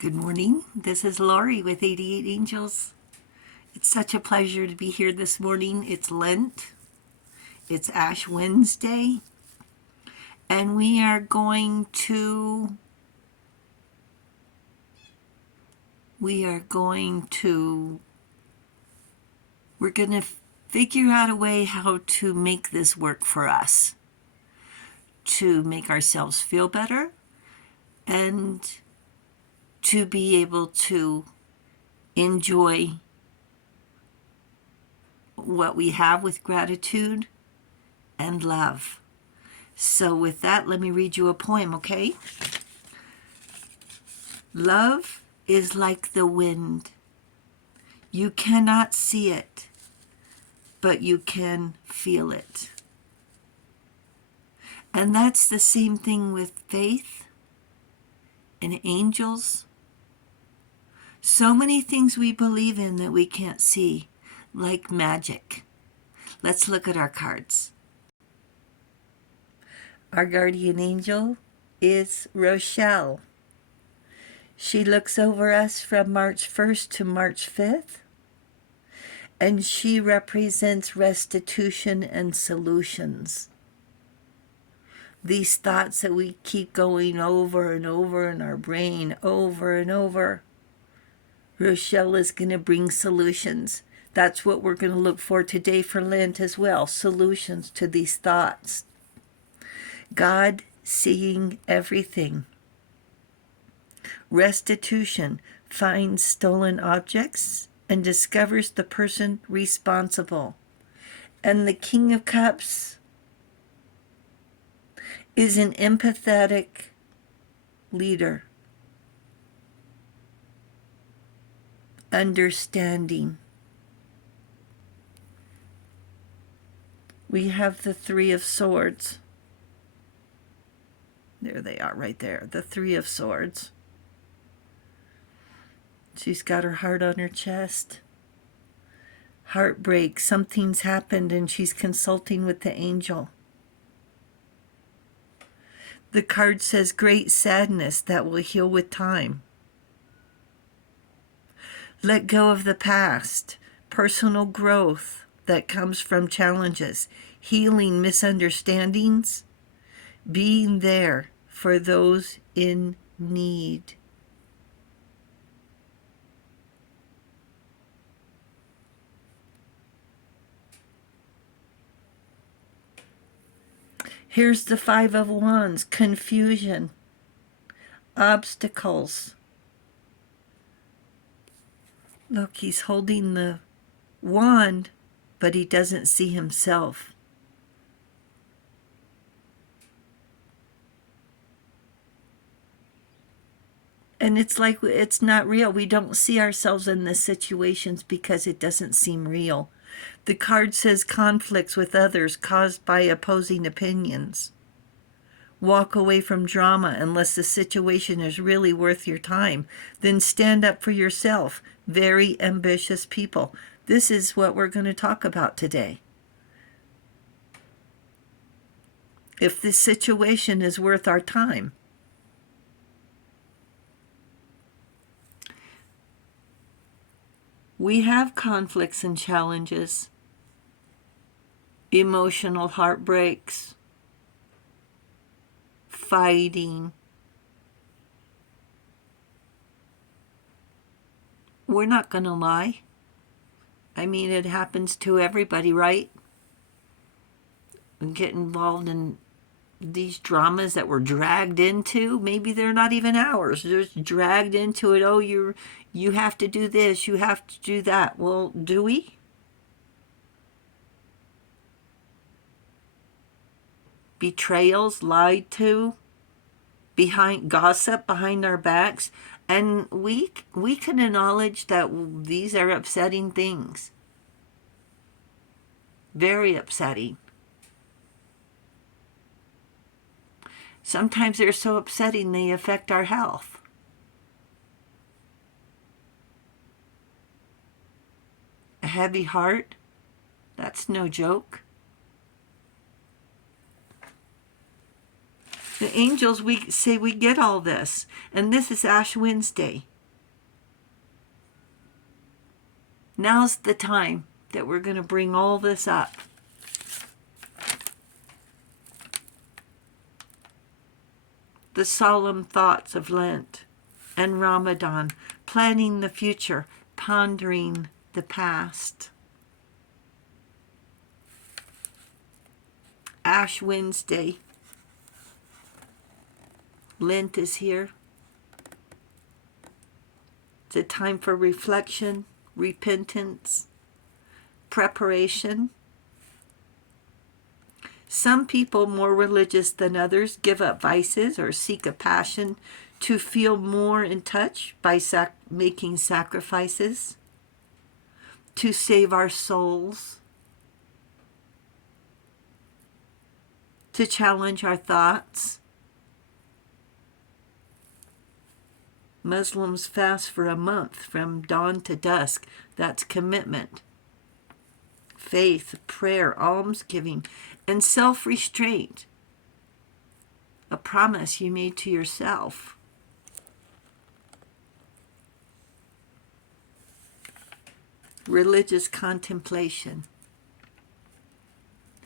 Good morning. This is Laurie with 88 Angels. It's such a pleasure to be here this morning. It's Lent. It's Ash Wednesday. And we're going to figure out a way how to make this work for us, to make ourselves feel better and to be able to enjoy what we have with gratitude and love. So with that, let me read you a poem, okay? Love is like the wind. You cannot see it, but you can feel it. And that's the same thing with faith and angels. So many things we believe in that we can't see, like magic. Let's look at our cards. Our guardian angel is Rochelle. She looks over us from March 1st to March 5th, and she represents restitution and solutions. These thoughts that we keep going over and over in our brain, over and over, Rochelle is going to bring solutions. That's what we're going to look for today for Lent as well, solutions to these thoughts. God seeing everything. Restitution finds stolen objects and discovers the person responsible. And the King of Cups is an empathetic leader. Understanding. We have the Three of Swords. There they are right there, the Three of Swords. She's got her heart on her chest. Heartbreak, something's happened and she's consulting with the angel. The card says great sadness that will heal with time. Let go of the past, personal growth that comes from challenges, healing misunderstandings, being there for those in need. Here's the Five of Wands, confusion, obstacles. Look, he's holding the wand, but he doesn't see himself. And it's like it's not real. We don't see ourselves in the situations because it doesn't seem real. The card says conflicts with others caused by opposing opinions. Walk away from drama unless the situation is really worth your time. Then stand up for yourself. Very ambitious people. This is what we're going to talk about today. If this situation is worth our time. We have conflicts and challenges, emotional heartbreaks, fighting. We're not going to lie. I mean, it happens to everybody, right? And get involved in these dramas that we're dragged into. Maybe they're not even ours. They're just dragged into it. Oh, you have to do this. You have to do that. Well, do we? Betrayals, lied to, behind gossip behind our backs. And we can acknowledge that these are upsetting things. Very upsetting. Sometimes they're so upsetting they affect our health. A heavy heart, that's no joke. The angels, we say we get all this. And this is Ash Wednesday. Now's the time that we're going to bring all this up. The solemn thoughts of Lent and Ramadan, planning the future, pondering the past. Ash Wednesday. Lent is here. It's a time for reflection, repentance, preparation. Some people, more religious than others, give up vices or seek a passion to feel more in touch by making sacrifices to save our souls, to challenge our thoughts. Muslims fast for a month from dawn to dusk. That's commitment, faith, prayer, almsgiving, and self-restraint. A promise you made to yourself. Religious contemplation.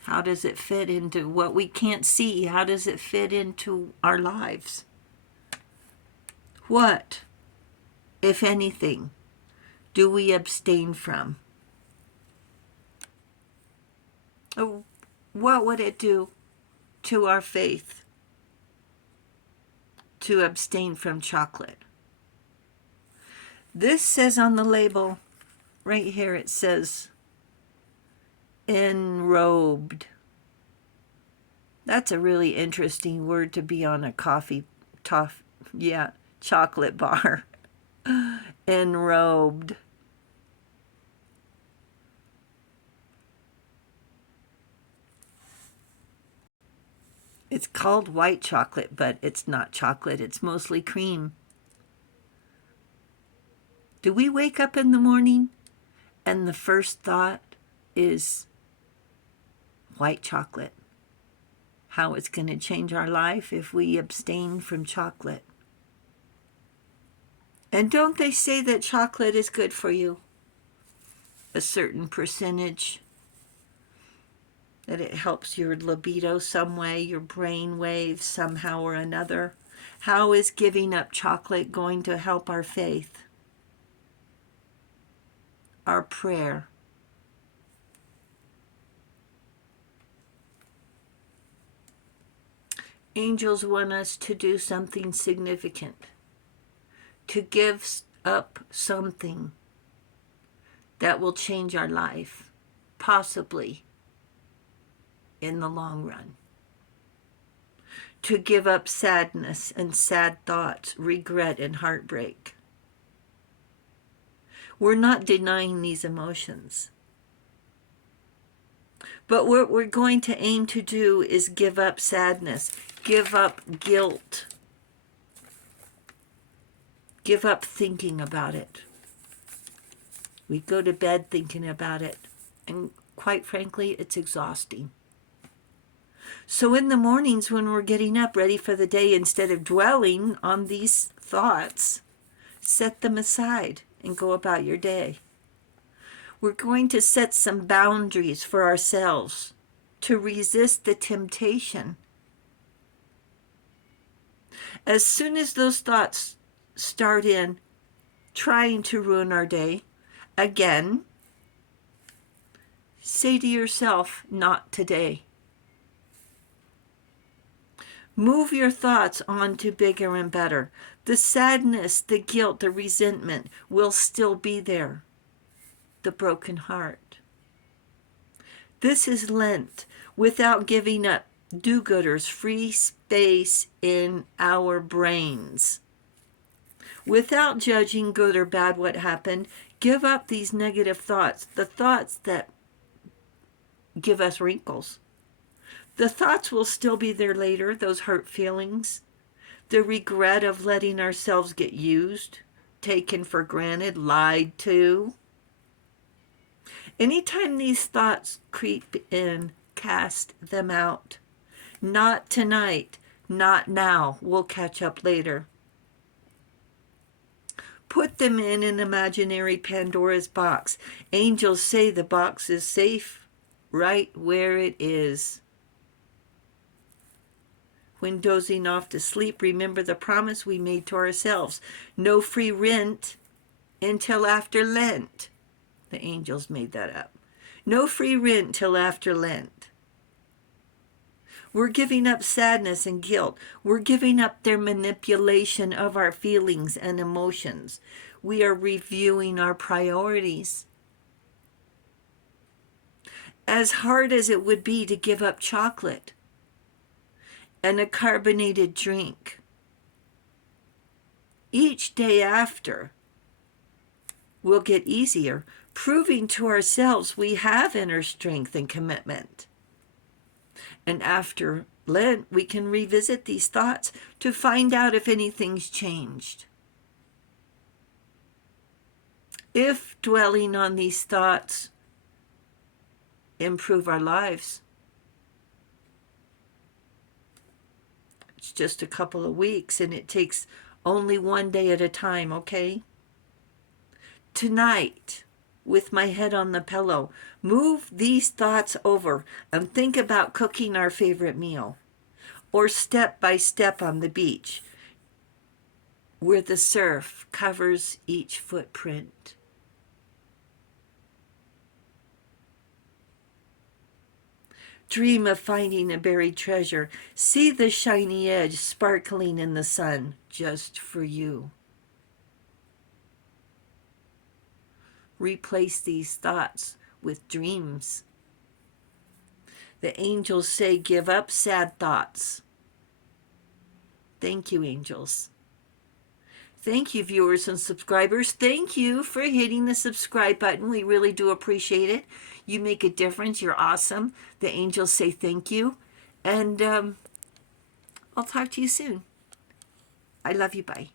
How does it fit into what we can't see? How does it fit into our lives? What, if anything, do we abstain from? Oh, what would it do to our faith to abstain from chocolate? This says on the label, right here, it says, enrobed. That's a really interesting word to be on a chocolate bar. Enrobed. It's called white chocolate, but it's not chocolate. It's mostly cream. Do we wake up in the morning and the first thought is white chocolate? How it's going to change our life if we abstain from chocolate. And don't they say that chocolate is good for you? A certain percentage. That it helps your libido some way, your brain waves somehow or another. How is giving up chocolate going to help our faith? Our prayer. Angels want us to do something significant, to give up something that will change our life, possibly in the long run. To give up sadness and sad thoughts, regret and heartbreak. We're not denying these emotions. But what we're going to aim to do is give up sadness, give up guilt, give up thinking about it. We go to bed thinking about it, and quite frankly, it's exhausting. So in the mornings when we're getting up ready for the day, instead of dwelling on these thoughts, set them aside and go about your day. We're going to set some boundaries for ourselves to resist the temptation. As soon as those thoughts start in trying to ruin our day, again, say to yourself, not today. Move your thoughts on to bigger and better. The sadness, the guilt, the resentment will still be there. The broken heart. This is Lent without giving up do-gooders, free space in our brains. Without judging good or bad what happened, give up these negative thoughts, the thoughts that give us wrinkles. The thoughts will still be there later, those hurt feelings, the regret of letting ourselves get used, taken for granted, lied to. Anytime these thoughts creep in, cast them out. Not tonight, not now. We'll catch up later. Put them in an imaginary Pandora's box. Angels say the box is safe right where it is. When dozing off to sleep, remember the promise we made to ourselves. No free rent until after Lent. The angels made that up. No free rent till after Lent. We're giving up sadness and guilt. We're giving up their manipulation of our feelings and emotions. We are reviewing our priorities. As hard as it would be to give up chocolate and a carbonated drink, each day after will get easier, proving to ourselves we have inner strength and commitment. And after Lent, we can revisit these thoughts to find out if anything's changed. If dwelling on these thoughts improve our lives, it's just a couple of weeks and it takes only one day at a time, okay? Tonight, with my head on the pillow, move these thoughts over and think about cooking our favorite meal, or step by step on the beach where the surf covers each footprint. Dream of finding a buried treasure. See the shiny edge sparkling in the sun just for you. Replace these thoughts with dreams. The angels say, give up sad thoughts. Thank you, angels. Thank you, viewers and subscribers. Thank you for hitting the subscribe button. We really do appreciate it. You make a difference. You're awesome. The angels say thank you. And I'll talk to you soon. I love you. Bye.